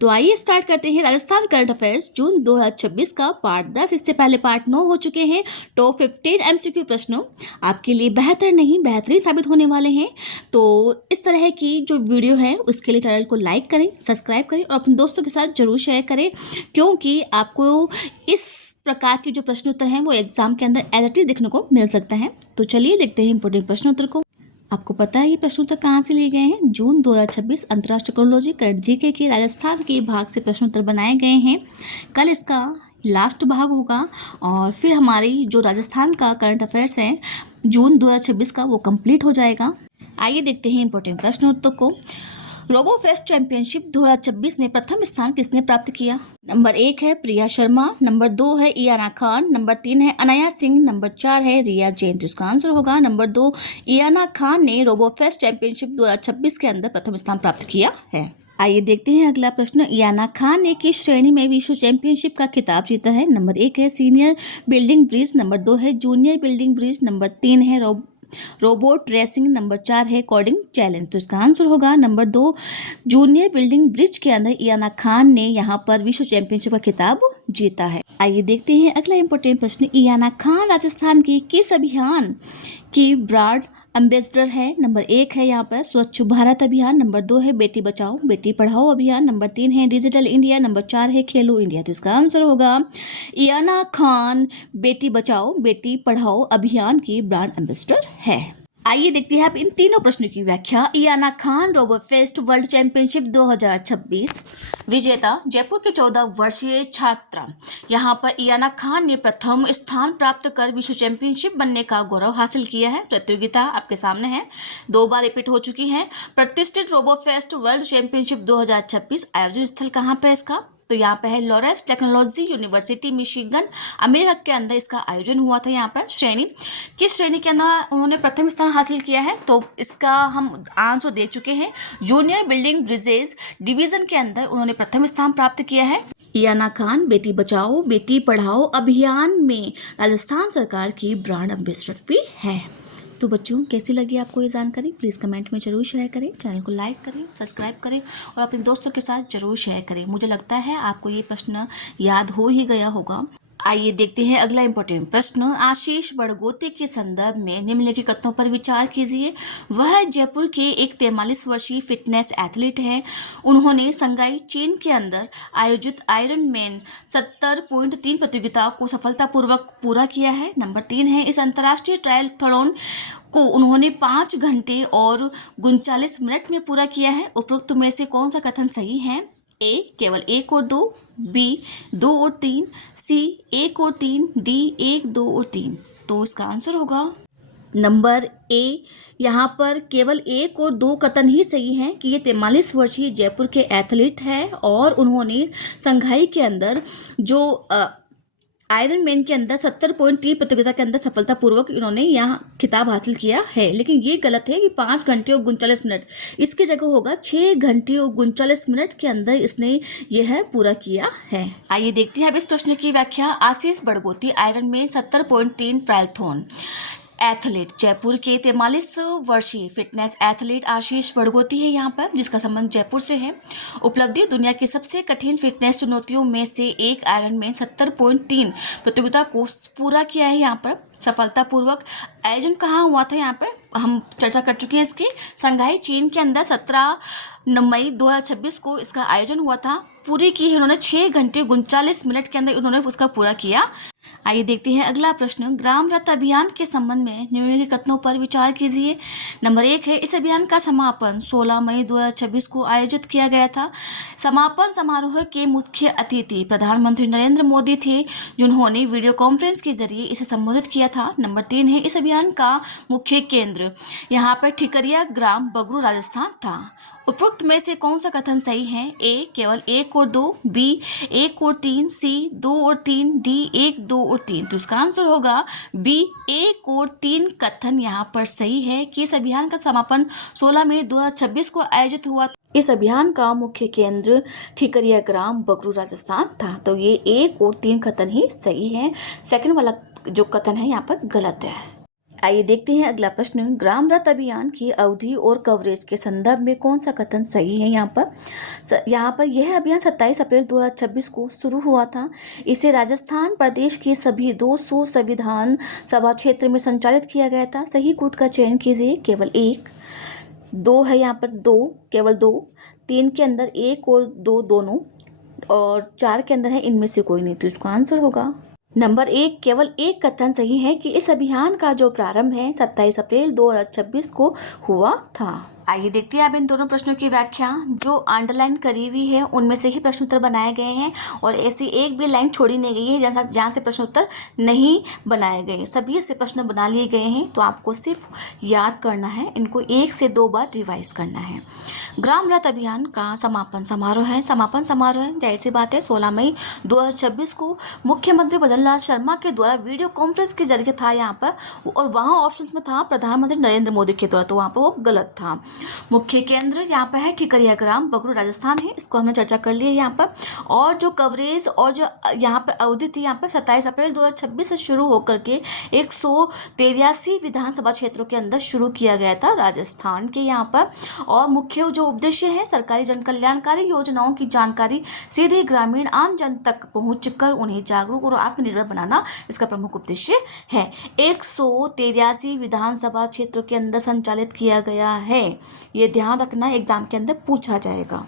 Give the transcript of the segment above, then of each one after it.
तो आइए स्टार्ट करते हैं राजस्थान करंट अफेयर्स जून 2026 का पार्ट 10। इससे पहले पार्ट 9 हो चुके हैं। टॉप 15 एमसीक्यू प्रश्नों आपके लिए बेहतर नहीं बेहतरीन साबित होने वाले हैं। तो इस तरह की जो वीडियो है उसके लिए चैनल को लाइक करें, सब्सक्राइब करें और अपने दोस्तों के साथ जरूर शेयर करें, क्योंकि आपको इस प्रकार के जो प्रश्न उत्तर हैं वो एग्जाम के अंदर एज इट इज देखने को मिल सकता है। तो चलिए देखते हैं इंपोर्टेंट प्रश्न उत्तर को। आपको पता है ये प्रश्न उत्तर कहाँ से लिए गए हैं? जून 2026 अंतर्राष्ट्रीय क्रोनोलॉजी करंट जीके के राजस्थान के भाग से प्रश्न उत्तर बनाए गए हैं। कल इसका लास्ट भाग होगा और फिर हमारी जो राजस्थान का करंट अफेयर्स है जून 2026 का वो कंप्लीट हो जाएगा। आइए देखते हैं इंपॉर्टेंट प्रश्न उत्तर को। रोबो फेस्ट चैंपियनशिप 2026 में प्रथम स्थान किसने प्राप्त किया? नंबर 1 है प्रिया शर्मा, नंबर 2 है इयाना खान, नंबर 3 है अनाया सिंह, नंबर 4 है रिया जैन। तो इसका आंसर होगा नंबर 2, इयाना खान ने रोबो फेस्ट चैंपियनशिप 2026 के अंदर प्रथम स्थान प्राप्त किया है। आइए देखते हैं अगला प्रश्न। इयाना खान ने किस श्रेणी में विश्व चैंपियनशिप का खिताब जीता है? नंबर 1 है सीनियर बिल्डिंग ब्रिज, नंबर 2 है जूनियर बिल्डिंग ब्रिज, नंबर 3 है रोबोट रेसिंग, नंबर 4 है कोडिंग चैलेंज। तो इसका आंसर होगा नंबर 2, जूनियर बिल्डिंग ब्रिज के अंदर इयाना खान ने यहाँ पर विश्व चैंपियनशिप का खिताब जीता है। आइए देखते हैं अगला इंपॉर्टेंट प्रश्न। इयाना खान राजस्थान की किस अभियान की ब्रांड एम्बेसडर है? नंबर 1 है यहाँ पर स्वच्छ भारत अभियान, नंबर 2 है बेटी बचाओ बेटी पढ़ाओ अभियान, नंबर 3 है डिजिटल इंडिया, नंबर 4 है खेलो इंडिया। तो इसका आंसर होगा इयाना खान बेटी बचाओ बेटी पढ़ाओ अभियान की ब्रांड एम्बेसडर है। आइए देखते हैं आप इन तीनों प्रश्नों की व्याख्या। Iyana Khan robo fest world championship 2026 विजेता जयपुर के 14 वर्षीय छात्रा। यहाँ पर इयाना खान ने प्रथम स्थान प्राप्त कर विश्व चैंपियनशिप बनने का गौरव हासिल किया है। प्रतियोगिता आपके सामने है, 2 बार रिपीट हो चुकी है। प्रतिष्ठित रोबो फेस्ट वर्ल्ड चैंपियनशिप 2026 आयोजन स्थल कहाँ पे इसका? तो यहाँ पे है Lawrence technology university Michigan America के अंदर इसका आयोजन हुआ था। यहाँ पर श्रेणी किस श्रेणी के अंदर उन्होंने प्रथम स्थान हासिल किया है? तो इसका हम आंसर दे चुके हैं। जूनियर बिल्डिंग ब्रिजेस डिवीजन के अंदर उन्होंने प्रथम स्थान प्राप्त किया है। इयाना खान बेटी बचाओ बेटी पढ़ाओ अभियान में राजस्थान सरकार की ब्रांड एम्बेसडर भी है। तो बच्चों कैसी लगी आपको ये जानकारी? प्लीज़ कमेंट में जरूर शेयर करें, चैनल को लाइक करें, सब्सक्राइब करें और अपने दोस्तों के साथ जरूर शेयर करें। मुझे लगता है आपको ये प्रश्न याद हो ही गया होगा। आइए देखते हैं अगला इंपॉर्टेंट प्रश्न। आशीष बड़गोते के संदर्भ में निम्नलिखित कथनों पर विचार कीजिए। वह जयपुर के एक 43 वर्षीय फिटनेस एथलीट हैं। उन्होंने संगाई चीन के अंदर आयोजित आयरन मैन 70.3 प्रतियोगिताओं को सफलतापूर्वक पूरा किया है। नंबर 3 है इस अंतर्राष्ट्रीय ट्रायथलॉन को उन्होंने 5 घंटे और 39 मिनट में पूरा किया है। उपरोक्त में से कौन सा कथन सही है? ए केवल 1 और 2, बी 2 और 3, सी 1 और 3, डी 1, 2 और 3। तो इसका आंसर होगा नंबर ए। यहाँ पर केवल 1 और 2 कथन ही सही है कि ये 43 वर्षीय जयपुर के एथलीट हैं और उन्होंने संघाई के अंदर जो आयरन मैन के अंदर 70.3 प्रतियोगिता के अंदर सफलतापूर्वक इन्होंने यहाँ खिताब हासिल किया है। लेकिन ये गलत है कि 5 घंटे और 39 मिनट, इसकी जगह होगा 6 घंटे और 39 मिनट के अंदर इसने यह पूरा किया है। आइए देखते हैं अब इस प्रश्न की व्याख्या। Ashish Badgoti Ironman 70.3 triathlon athlete Jaipur के 43 वर्षीय फिटनेस एथलीट आशीष बड़गोती है यहाँ पर, जिसका संबंध जयपुर से है। उपलब्धि दुनिया की सबसे कठिन फिटनेस चुनौतियों में से एक आयरन मैन 70.3 प्रतियोगिता को पूरा किया है यहाँ पर सफलतापूर्वक। आयोजन कहाँ हुआ था? यहाँ पर हम चर्चा कर चुके हैं इसकी। संघाई चीन के अंदर 17 मई 2026 को इसका आयोजन हुआ था। पूरी की है उन्होंने 6 घंटे 39 मिनट के अंदर उन्होंने उसका पूरा किया। आइए देखते हैं अगला प्रश्न। ग्राम रथ अभियान के संबंध में निम्नलिखित कथनों पर विचार कीजिए। नंबर 1 है इस अभियान का समापन 16 मई 2026 को आयोजित किया गया था। समापन समारोह के मुख्य अतिथि प्रधानमंत्री नरेंद्र मोदी थे, जिन्होंने वीडियो कॉन्फ्रेंस के जरिए इसे संबोधित किया था। नंबर 3 है इस अभियान का मुख्य केंद्र यहाँ पर ठिकरिया ग्राम बगरू राजस्थान था। उपरोक्त में से कौन सा कथन सही है? ए केवल 1 और 2, बी 1 और 3, सी 2 और 3, डी 1, 2 और 3। तो इसका आंसर होगा बी 1 और 3 कथन यहाँ पर सही है कि इस अभियान का समापन 16 मई 2026 को आयोजित हुआ था। इस अभियान का मुख्य केंद्र ठिकरिया ग्राम बगरू राजस्थान था। तो ये 1 और 3 कथन ही सही है। सेकंड वाला जो कथन है यहाँ पर गलत है। आइए देखते हैं अगला प्रश्न। ग्राम रथ अभियान की अवधि और कवरेज के संदर्भ में कौन सा कथन सही है? यहाँ पर यह अभियान 27 अप्रैल 2026 को शुरू हुआ था। इसे राजस्थान प्रदेश के सभी 200 संविधान सभा क्षेत्र में संचालित किया गया था। सही कूट का चयन कीजिए। केवल एक, दो है यहाँ पर, दो, केवल दो, 3 के अंदर 1 और 2 दोनों, और 4 के अंदर है इनमें से कोई नहीं। तो इसका आंसर होगा नंबर 1। केवल एक कथन सही है कि इस अभियान का जो प्रारंभ है 27 अप्रैल 2026 को हुआ था। आइए देखते हैं अब इन दोनों प्रश्नों की व्याख्या। जो अंडरलाइन करी हुई है उनमें से ही प्रश्न उत्तर बनाए गए हैं और ऐसी एक भी लाइन छोड़ी नहीं गई है जहाँ से प्रश्न उत्तर नहीं बनाए गए। सभी से प्रश्न बना लिए गए हैं, तो आपको सिर्फ याद करना है, इनको 1 से 2 बार रिवाइज करना है। ग्राम रथ अभियान का समापन समारोह है, जाहिर सी बात है 16 मई 2026 को मुख्यमंत्री भजन लाल शर्मा के द्वारा वीडियो कॉन्फ्रेंस के जरिए था यहाँ पर, और वहाँ ऑप्शन में था प्रधानमंत्री नरेंद्र मोदी के द्वारा, तो वहाँ पर वो गलत था। मुख्य केंद्र यहाँ पर है ठिकरिया ग्राम, बगरू, राजस्थान है, इसको हमने चर्चा कर ली है यहाँ पर। और जो कवरेज और जो यहाँ पर अवधि थी यहाँ पर 27 अप्रैल 2026 से शुरू होकर के 183 विधानसभा क्षेत्रों के अंदर शुरू किया गया था राजस्थान के यहाँ पर। और मुख्य जो उद्देश्य है सरकारी जन कल्याणकारी योजनाओं की जानकारी सीधे ग्रामीण आम जन तक पहुँचकर उन्हें जागरूक और आत्मनिर्भर बनाना इसका प्रमुख उद्देश्य है। 183 विधानसभा क्षेत्रों के अंदर संचालित किया गया है, ये ध्यान रखना, एग्जाम के अंदर पूछा जाएगा।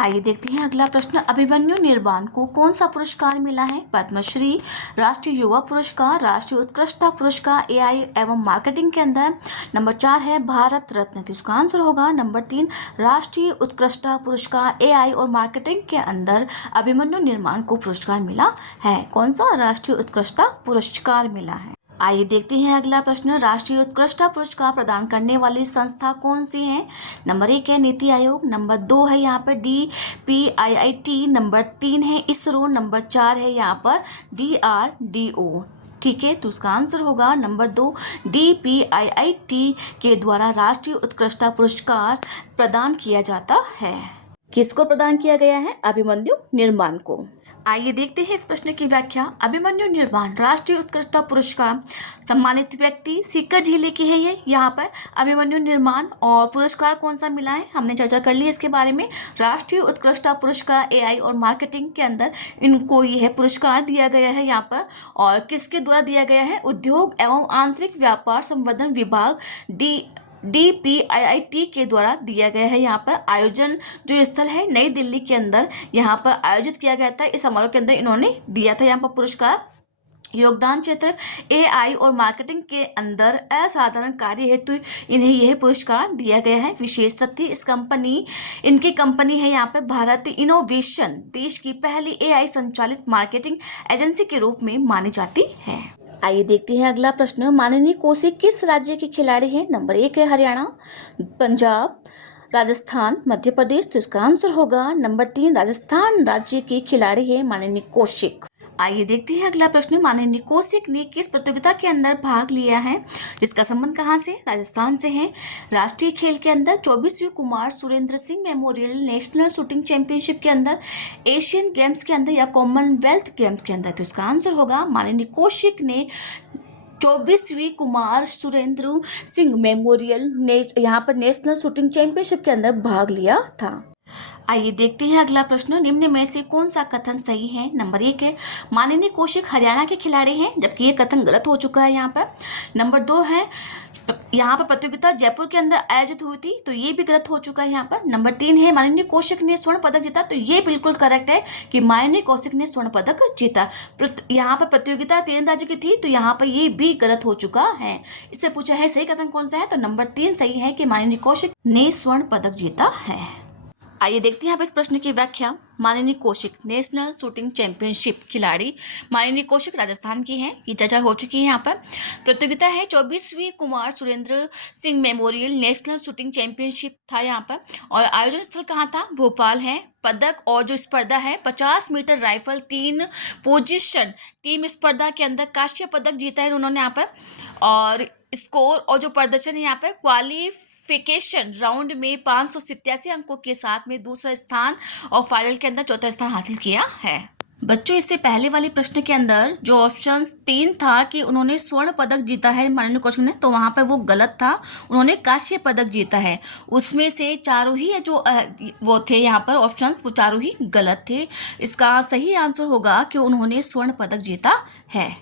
आइए देखते हैं अगला प्रश्न। अभिमन्यु निर्वाण को कौन सा पुरस्कार मिला है? पद्मश्री, राष्ट्रीय युवा पुरस्कार, राष्ट्रीय उत्कृष्टता पुरस्कार एआई एवं मार्केटिंग के अंदर। नंबर 4 है भारत रत्न, तो इसका आंसर होगा नंबर 3 राष्ट्रीय उत्कृष्टता पुरस्कार एआई और मार्केटिंग के अंदर अभिमन्यु निर्वाण को पुरस्कार मिला है। कौन सा? राष्ट्रीय उत्कृष्टता पुरस्कार मिला है। आइए देखते हैं अगला प्रश्न। राष्ट्रीय उत्कृष्टता पुरस्कार प्रदान करने वाली संस्था कौन सी है? नंबर 1 है नीति आयोग, नंबर 2 है यहाँ पर DPIIT, नंबर 3 है इसरो, नंबर 4 है यहाँ पर DRDO। ठीक है, तो उसका आंसर होगा नंबर 2 DPIIT के द्वारा राष्ट्रीय उत्कृष्टता पुरस्कार प्रदान किया जाता है। किसको प्रदान किया गया है? अभिमन्यु निर्वाण को। आइए देखते हैं इस प्रश्न की व्याख्या। अभिमन्यु निर्वाण राष्ट्रीय उत्कृष्टता पुरस्कार सम्मानित व्यक्ति सीकर जिले के है ये यहाँ पर अभिमन्यु निर्वाण। और पुरस्कार कौन सा मिला है हमने चर्चा कर ली इसके बारे में। राष्ट्रीय उत्कृष्टता पुरस्कार एआई और मार्केटिंग के अंदर इनको यह पुरस्कार दिया गया है यहाँ पर। और किसके द्वारा दिया गया है? उद्योग एवं आंतरिक व्यापार संवर्धन विभाग DPIIT के द्वारा दिया गया है। यहाँ पर आयोजन जो स्थल है नई दिल्ली के अंदर यहाँ पर आयोजित किया गया था। इस समारोह के अंदर इन्होंने दिया था यहाँ पर पुरस्कार। योगदान क्षेत्र एआई और मार्केटिंग के अंदर असाधारण कार्य हेतु इन्हें यह पुरस्कार दिया गया है। विशेष तथ्य इनकी कंपनी है यहाँ पे भारत इनोवेशन देश की पहली एआई संचालित मार्केटिंग एजेंसी के रूप में मानी जाती है। आइए देखते हैं अगला प्रश्न। माननीय कौशिक किस राज्य के खिलाड़ी हैं? नंबर 1 है हरियाणा, पंजाब, राजस्थान, मध्य प्रदेश, तो इसका आंसर होगा नंबर 3 राजस्थान राज्य के खिलाड़ी है माननीय कौशिक। आइए देखते हैं अगला प्रश्न। माननीय कौशिक ने किस प्रतियोगिता के अंदर भाग लिया है जिसका संबंध कहाँ से? राजस्थान से है। राष्ट्रीय खेल के अंदर 24वीं Kumar Surendra Singh memorial national shooting championship के अंदर, एशियन गेम्स के अंदर या कॉमनवेल्थ गेम्स के अंदर, तो इसका आंसर होगा माननीय कौशिक ने 24वीं कुमार सुरेंद्र सिंह मेमोरियल यहाँ पर नेशनल शूटिंग चैंपियनशिप के अंदर भाग लिया था। आइए देखते हैं अगला प्रश्न। निम्न में से कौन सा कथन सही है? नंबर 1 है माननीय कौशिक हरियाणा के खिलाड़ी हैं, जबकि ये कथन गलत हो चुका है यहाँ पर। नंबर 2 है यहाँ पर प्रतियोगिता जयपुर के अंदर आयोजित हुई थी, तो ये भी गलत हो चुका है यहाँ पर। नंबर 3 है माननीय कौशिक ने स्वर्ण पदक जीता, तो ये बिल्कुल करेक्ट है कि माननीय कौशिक ने स्वर्ण पदक जीता। यहाँ पर प्रतियोगिता तीरंदाजी की थी, तो यहाँ पर ये भी गलत हो चुका है। इससे पूछा है सही कथन कौन सा है, तो नंबर 3 सही है कि माननीय कौशिक ने स्वर्ण पदक जीता है। आइए देखते हैं आप इस प्रश्न की व्याख्या। माननीय कौशिक नेशनल शूटिंग चैंपियनशिप खिलाड़ी माननीय कौशिक राजस्थान की हैं, ये चर्चा हो चुकी है यहाँ पर। प्रतियोगिता है 24वीं Kumar Surendra Singh memorial national shooting championship था यहाँ पर। और आयोजन स्थल कहाँ था? भोपाल है। पदक और जो स्पर्धा है 50 मीटर राइफल 3 पोजीशन टीम स्पर्धा के अंदर कांस्य पदक जीता है उन्होंने यहाँ पर। और स्कोर और जो प्रदर्शन है यहाँ पर क्वालिफिकेशन राउंड में 587 अंकों के साथ में दूसरा स्थान और फाइनल के अंदर चौथा स्थान हासिल किया है। बच्चों, इससे पहले वाले प्रश्न के अंदर जो ऑप्शन 3 था कि उन्होंने स्वर्ण पदक जीता है माननीय क्वेश्चन है, तो वहाँ पे वो गलत था। उन्होंने कांस्य पदक जीता है। उसमें से चारों ही जो वो थे यहाँ पर ऑप्शंस, वो चारों ही गलत थे। इसका सही आंसर होगा कि उन्होंने स्वर्ण पदक जीता है।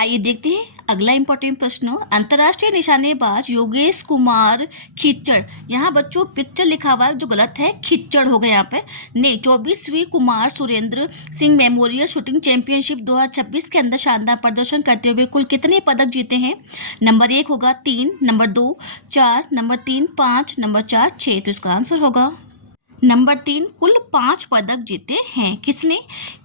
आइए देखते हैं अगला इंपॉर्टेंट प्रश्न। अंतर्राष्ट्रीय निशानेबाज योगेश कुमार खिच्चड़, यहाँ बच्चों पिक्चर लिखा हुआ है जो गलत है, खिच्चड़ हो गया यहाँ पे, ने 24वीं Kumar Surendra Singh memorial shooting championship 2026 के अंदर शानदार प्रदर्शन करते हुए कुल कितने पदक जीते हैं? नंबर 1 होगा 3, नंबर 2 4, नंबर 3 5, नंबर 4 6। तो इसका आंसर होगा नंबर 3, कुल 5 पदक जीते हैं। किसने?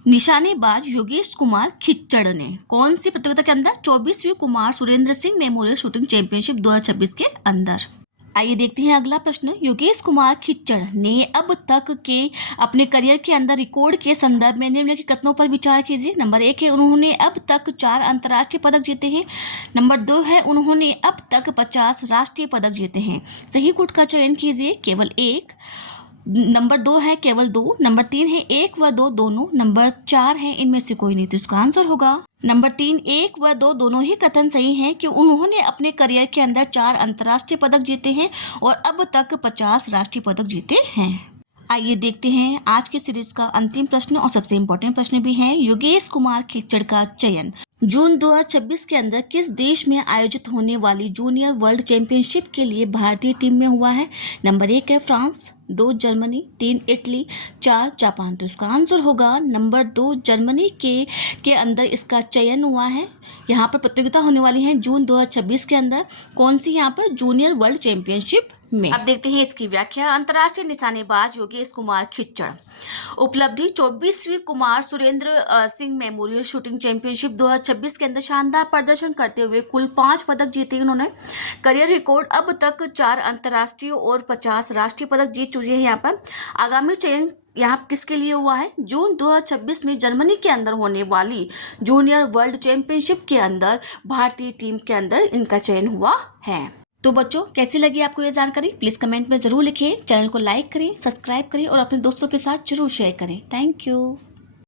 निशानेबाज योगेश कुमार खिच्चड़ ने। कौन सी प्रतियोगिता के अंदर? 24वीं Kumar Surendra Singh memorial shooting championship 2026 के अंदर। आइए देखते हैं अगला प्रश्न। योगेश कुमार खिच्चड़ ने अब तक के अपने करियर के अंदर रिकॉर्ड के संदर्भ में निम्नलिखित कथनों पर विचार कीजिए। नंबर 1 है उन्होंने अब तक 4 अंतर्राष्ट्रीय पदक जीते हैं। नंबर 2 है उन्होंने अब तक 50 राष्ट्रीय पदक जीते हैं। सही कोट का चयन कीजिए, केवल 1। नंबर 2 है केवल 2। नंबर 3 है 1 व 2 दोनों। नंबर 4 है इनमें से कोई नहीं। तो इसका आंसर होगा नंबर 3, 1 व 2 दोनों ही कथन सही हैं कि उन्होंने अपने करियर के अंदर 4 अंतर्राष्ट्रीय पदक जीते हैं और अब तक 50 राष्ट्रीय पदक जीते हैं। आइए देखते हैं आज के सीरीज का अंतिम प्रश्न और सबसे इम्पोर्टेंट प्रश्न भी है। योगेश कुमार खिच्चड़ का चयन जून 2026 के अंदर किस देश में आयोजित होने वाली जूनियर वर्ल्ड चैंपियनशिप के लिए भारतीय टीम में हुआ है? नंबर 1 है फ्रांस, 2 जर्मनी, 3 इटली, 4 जापान। तो इसका आंसर होगा नंबर 2 जर्मनी के अंदर इसका चयन हुआ है। यहाँ पर प्रतियोगिता होने वाली है जून 2026 के अंदर। कौन सी? यहाँ पर जूनियर वर्ल्ड चैंपियनशिप में। अब देखते हैं इसकी व्याख्या। अंतर्राष्ट्रीय निशानेबाज योगेश कुमार खिच्चड़ उपलब्धि 24वीं Kumar Surendra Singh memorial shooting championship 2026 के अंदर शानदार प्रदर्शन करते हुए कुल 5 पदक जीते उन्होंने। करियर रिकॉर्ड अब तक 4 अंतर्राष्ट्रीय और 50 राष्ट्रीय पदक जीत चुके हैं। यहाँ पर आगामी चयन यहाँ किसके लिए हुआ है? जून 2026 में जर्मनी के अंदर होने वाली जूनियर वर्ल्ड चैंपियनशिप के अंदर भारतीय टीम के अंदर इनका चयन हुआ है। तो बच्चों, कैसी लगी आपको ये जानकारी? प्लीज़ कमेंट में ज़रूर लिखिए। चैनल को लाइक करें, सब्सक्राइब करें और अपने दोस्तों के साथ जरूर शेयर करें। Thank you.